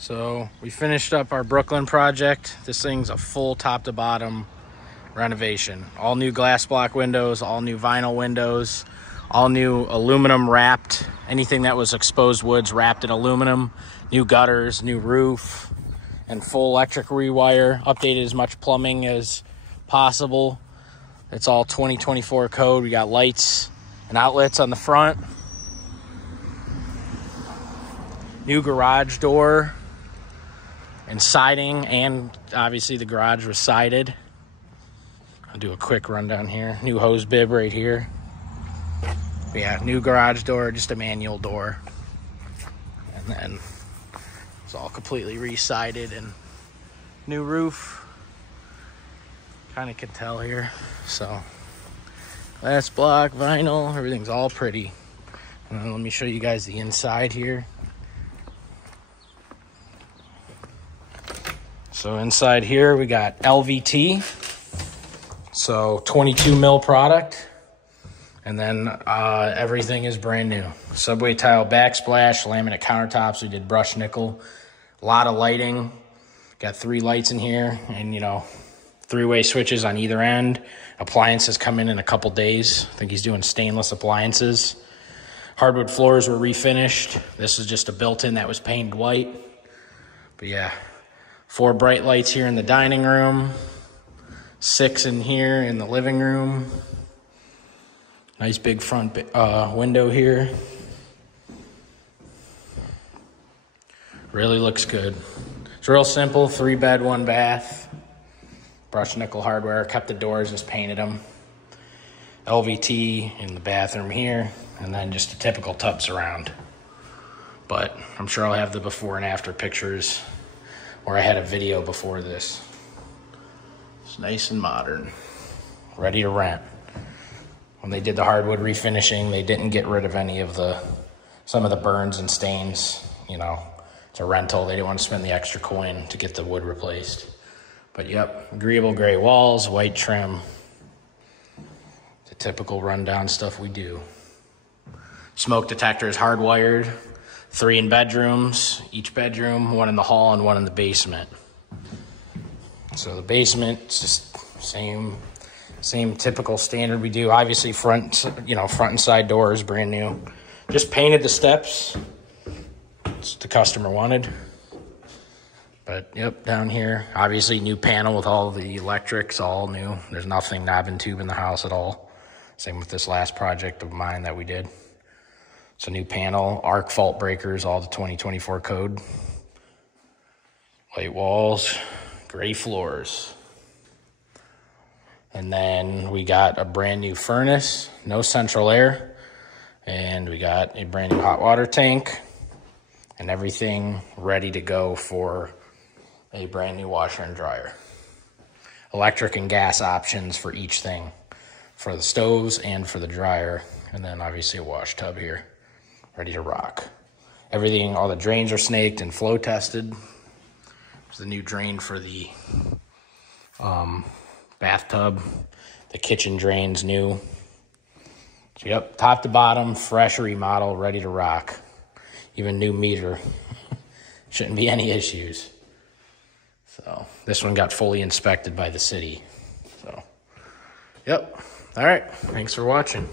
So we finished up our Brooklyn project. This thing's a full top to bottom renovation. All new glass block windows, all new vinyl windows, all new aluminum wrapped. Anything that was exposed woods wrapped in aluminum, new gutters, new roof, and full electric rewire. Updated as much plumbing as possible. It's all 2024 code. We got lights and outlets on the front. New garage door and siding, and obviously the garage was sided. I'll do a quick rundown here. New hose bib right here. But yeah, new garage door, just a manual door. And then it's all completely re-sided and new roof. Kind of can tell here. So glass block, vinyl, everything's all pretty. And then let me show you guys the inside here. So inside here we got LVT, so 22 mil product, and then everything is brand new. Subway tile backsplash, laminate countertops. We did brushed nickel, a lot of lighting. Got 3 lights in here, and 3-way switches on either end. Appliances come in a couple days. I think he's doing stainless appliances. Hardwood floors were refinished. This is just a built-in that was painted white. But yeah. 4 bright lights here in the dining room, 6 in here in the living room. Nice big front window here. Really looks good. It's real simple, 3-bed, 1 bath. Brushed nickel hardware, kept the doors, just painted them. LVT in the bathroom here, and then just a typical tub surround. But I'm sure I'll have the before and after pictures, or I had a video before this. It's nice and modern, ready to rent. When they did the hardwood refinishing, they didn't get rid of any of some of the burns and stains. It's a rental. They didn't want to spend the extra coin to get the wood replaced. But yep, agreeable gray walls, white trim. The typical rundown stuff we do. Smoke detector is hardwired. 3 in bedrooms, each bedroom, 1 in the hall and 1 in the basement. So the basement, it's just same typical standard we do. Obviously front and side doors, brand new. Just painted the steps. It's the customer wanted. But yep, down here, obviously new panel with all the electrics, all new. There's nothing knob and tube in the house at all. Same with this last project of mine that we did. It's a new panel, arc fault breakers, all the 2024 code. White walls, gray floors. And then we got a brand new furnace, no central air. And we got a brand new hot water tank. And everything ready to go for a brand new washer and dryer. Electric and gas options for each thing. For the stoves and for the dryer. And then obviously a wash tub here. Ready to rock. Everything, all the drains are snaked and flow tested. There's the new drain for the bathtub. The kitchen drain's new. So yep, top to bottom, fresh remodel, ready to rock. Even new meter. Shouldn't be any issues. So this one got fully inspected by the city. So yep. All right. Thanks for watching.